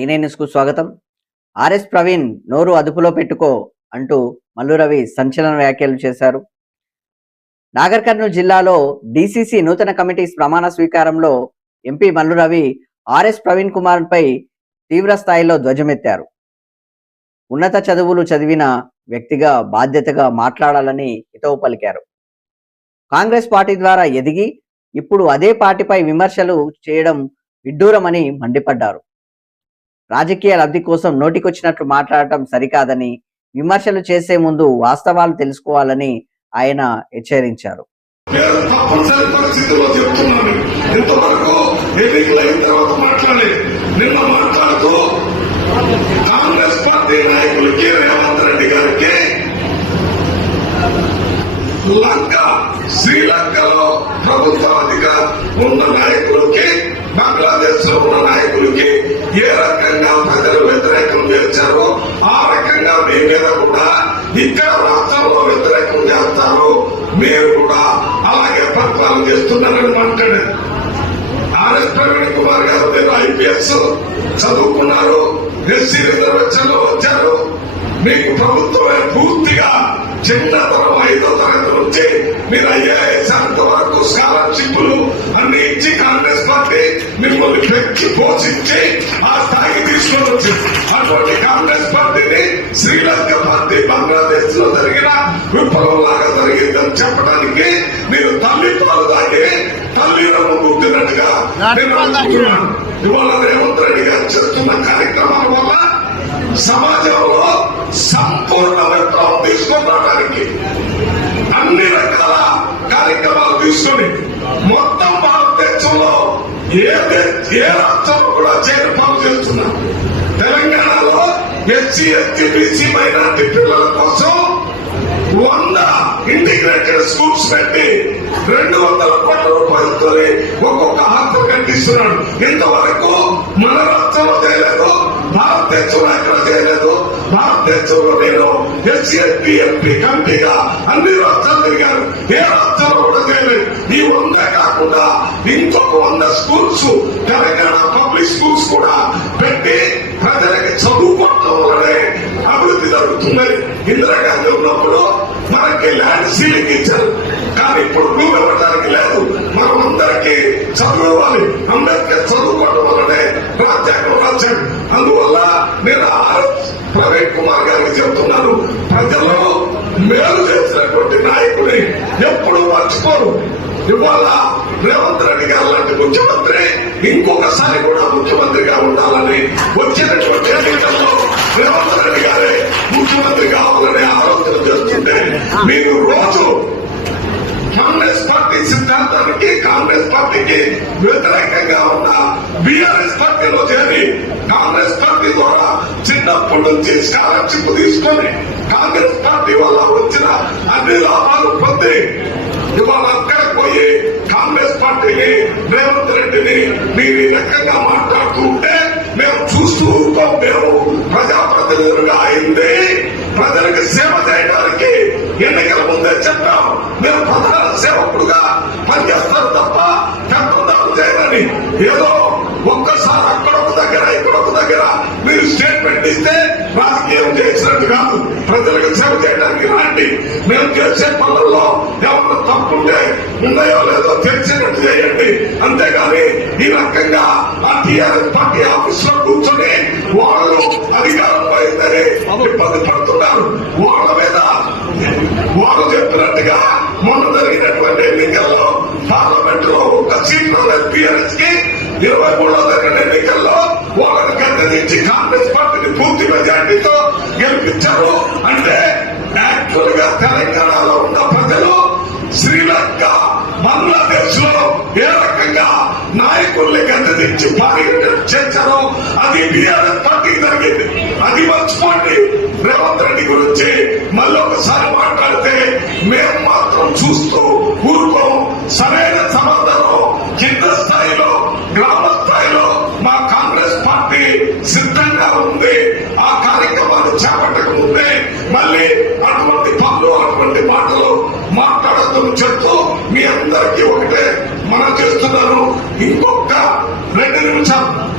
టీనే న్యూస్కు స్వాగతం. ఆర్ఎస్ ప్రవీణ్ నోరు అదుపులో పెట్టుకో అంటూ మల్లు రవి సంచలన వ్యాఖ్యలు చేశారు. నాగర్ కర్నూలు జిల్లాలో డీసీసీ నూతన కమిటీ ప్రమాణ స్వీకారంలో ఎంపీ మల్లు రవి ఆర్ఎస్ ప్రవీణ్ కుమార్ పై తీవ్ర స్థాయిలో ధ్వజమెత్తారు. ఉన్నత చదువులు చదివిన వ్యక్తిగా బాధ్యతగా మాట్లాడాలని హితవు పలికారు. కాంగ్రెస్ పార్టీ ద్వారా ఎదిగి ఇప్పుడు అదే పార్టీపై విమర్శలు చేయడం విడ్డూరమని మండిపడ్డారు. రాజకీయ లబ్ధి కోసం నోటికొచ్చినట్లు మాట్లాడటం సరికాదని, విమర్శలు చేసే ముందు వాస్తవాలు తెలుసుకోవాలని ఆయన హెచ్చరించారు. శ్రీలంకలో ప్రభుత్వాధిగా ఉన్న నాయకులకి, బంగ్లాదేశ్ లో ఉన్న నాయకులకి ఏ రకంగా ప్రజలు వ్యతిరేకం చేశారో ఆ రకంగా మీ మీద కూడా ఇక్కడ రాష్ట్రంలో వ్యతిరేకం చేస్తారు. మీరు కూడా అలాగే పరిపాలన చేస్తున్నారని మాట్లాడారు. ఆర్ఎస్ ప్రవీణ్ కుమార్ గారు మీరు ఐపీఎస్ చదువుకున్నారు, ఎస్సీ రిజర్వేషన్ లో వచ్చారు. మీకు ప్రభుత్వమే పూర్తిగా చిన్నతరం 5వ తరగతి నుంచి మీరు ఐఏఎస్ అంత వరకు స్కాలర్షిప్లు అన్ని ఇచ్చి కాంగ్రెస్ పార్టీ మిమ్మల్ని పెంచి పోషించి ఆ స్థాయికి తీసుకొని వచ్చింది. అటువంటి కాంగ్రెస్ పార్టీని శ్రీలంక పార్టీ బంగ్లాదేశ్ లో జరిగిన విప్లవం లాగా జరిగిందని చెప్పడానికి మీరు తల్లి పాలు దాగి తల్లి రమ్ము గుర్తినట్టుగా ఇవాళ రేవంత్ రెడ్డి గారు చేస్తున్న కార్యక్రమాల వల్ల సమాజంలో సంపూర్ణ విప్లవం తీసుకురావడానికి అన్ని రకాల కార్యక్రమాలు తీసుకుని మొత్తం భారతదేశంలో ఏ రాష్ట్రంలో కూడా చేయని పనులు చేస్తున్నారు. తెలంగాణలో ఎస్సీ ఎస్టీ బీసీ మైనార్టీ పిల్లల కోసం 100 ఇంటిగ్రేటెడ్ స్కూల్స్ పెట్టి 200 కోట్ల రూపాయలతో ఒక్కొక్క హాస్టల్ కట్టిస్తున్నాడు. ఇంతవరకు మన రాష్ట్రంలో చేయలేదు, భారతదేశంలో ఎక్కడ చేయలేదు. భారతదేశంలో నేను ఎస్సీ ఎస్టీ ఎంపీ కమిటీగా అన్ని రాష్ట్రాలు తిరిగాను, ఏ రాష్ట్రంలో కూడా చేయలేదు. ఈ 100 కాకుండా ఇంకొక 100 స్కూల్స్ తెలంగాణ పబ్లిక్ స్కూల్స్ కూడా పెట్టి ప్రజలకి చదువుకోవడం వల్లనే అభివృద్ధి జరుగుతుందని. ఇందిరాగాంధీ ఉన్నప్పుడు మనకి ల్యాండ్ సీలింగ్ ఇచ్చారు, కానీ ఇప్పుడు భూమి ఇవ్వడానికి లేదు. మనం అందరికీ చదువు ఇవ్వాలి, అంబేద్కర్ చదువుకోవడం వల్లనే రాజ్యాంగం రాశాడు. అందువల్ల నేను ప్రవీణ్ కుమార్ గారికి చెప్తున్నాను, ప్రజలు మేలు చేసినటువంటి నాయకుని ఎప్పుడు మర్చిపోరు. ఇవాళ రేవంత్ రెడ్డి గారు లాంటి ముఖ్యమంత్రి ఇంకొకసారి కూడా ముఖ్యమంత్రిగా ఉండాలని, వచ్చినటువంటి ఎన్నికల్లో రేవంత్ రెడ్డి గారే ముఖ్యమంత్రి కావాలనే ఆలోచన చేస్తుంటే మీరు రోజు కాంగ్రెస్ పార్టీ సిద్ధాంతానికి, కాంగ్రెస్ పార్టీకి వ్యతిరేకంగా ఉన్న బీఆర్ఎస్ పార్టీలో చేరి కాంగ్రెస్ పార్టీ ద్వారా చిన్నప్పటి నుంచి స్కాలర్షిప్ తీసుకొని కాంగ్రెస్ పార్టీ వల్ల వచ్చిన అన్ని లాభాలు పొంది ఇవాళ అక్కడ పోయి కాంగ్రెస్ పార్టీని, రేవంత్ రెడ్డిని మీరు ఈ రకంగా మాట్లాడుతూ ఉంటే మేము చూస్తూ ఉంటాం. మేము ప్రజాప్రతినిధులుగా అయింది ప్రజలకు సేవ చేయడానికి ఎన్నికల ముందే చెప్పాం. మేము ప్రధాన సేవకుడుగా పనిచేస్తారు తప్ప పెద్దదాలు చేయరని. ఏదో ఒక్కసారి అక్కడొక దగ్గర ఇక్కడొక దగ్గర మీరు స్టేట్మెంట్ ఇస్తే రాజకీయం చేసినట్టు కాదు. ప్రజలకు సేవ చేయడానికి రండి. మేము చేసే పనుల్లో ఎవరు తప్పుంటే ఉన్నాయో లేదో తెలిసినట్టు చేయండి. అంతేగాని ఈ రకంగా ఆ టీఆర్ఎస్ పార్టీ ఆఫీస్ లో కూర్చొని వాళ్ళు అధికారం పోయిందని ఇబ్బంది పడుతున్నారు. వాళ్ళ మీద వాళ్ళు చెప్పినట్టుగా మొన్న జరిగినటువంటి ఎన్నికల్లో పార్లమెంట్ లో ఒక సీట్ టీఆర్ఎస్ కి 23లో జరిగిన ఎన్నికల్లో వాళ్ళని గద్దెదించి కాంగ్రెస్ పార్టీని పూర్తి మెజార్టీతో గెలిపించారు. అంటే యాక్చువల్ గా తెలంగాణలో ఉన్న ప్రజలు శ్రీలంక, బంగ్లాదేశ్ లో ఏ రకంగా నాయకుల్ని గద్దెదించి పార్లమెంట్ చేశారో అది బీఆర్ఎస్ పార్టీకి జరిగింది. అది మర్చిపోండి. రేవంత్ రెడ్డి గురించి మళ్ళీ ఒకసారి మాట్లాడితే మేము మాత్రం చూస్తూ ఊరుకోం. సరైన సమాధానం కింద స్థాయిలో, గ్రామ స్థాయిలో మా కాంగ్రెస్ పార్టీ సిద్ధంగా ఉంది. ఆ కార్యక్రమాన్ని చేపట్టక ముందే మళ్ళీ అటువంటి పనులు, అటువంటి మాటలు మాట్లాడద్దని చెప్తూ మీ అందరికీ ఒకటే మనం చేస్తున్నాను. ఇంకొక 2 నిమిషాలు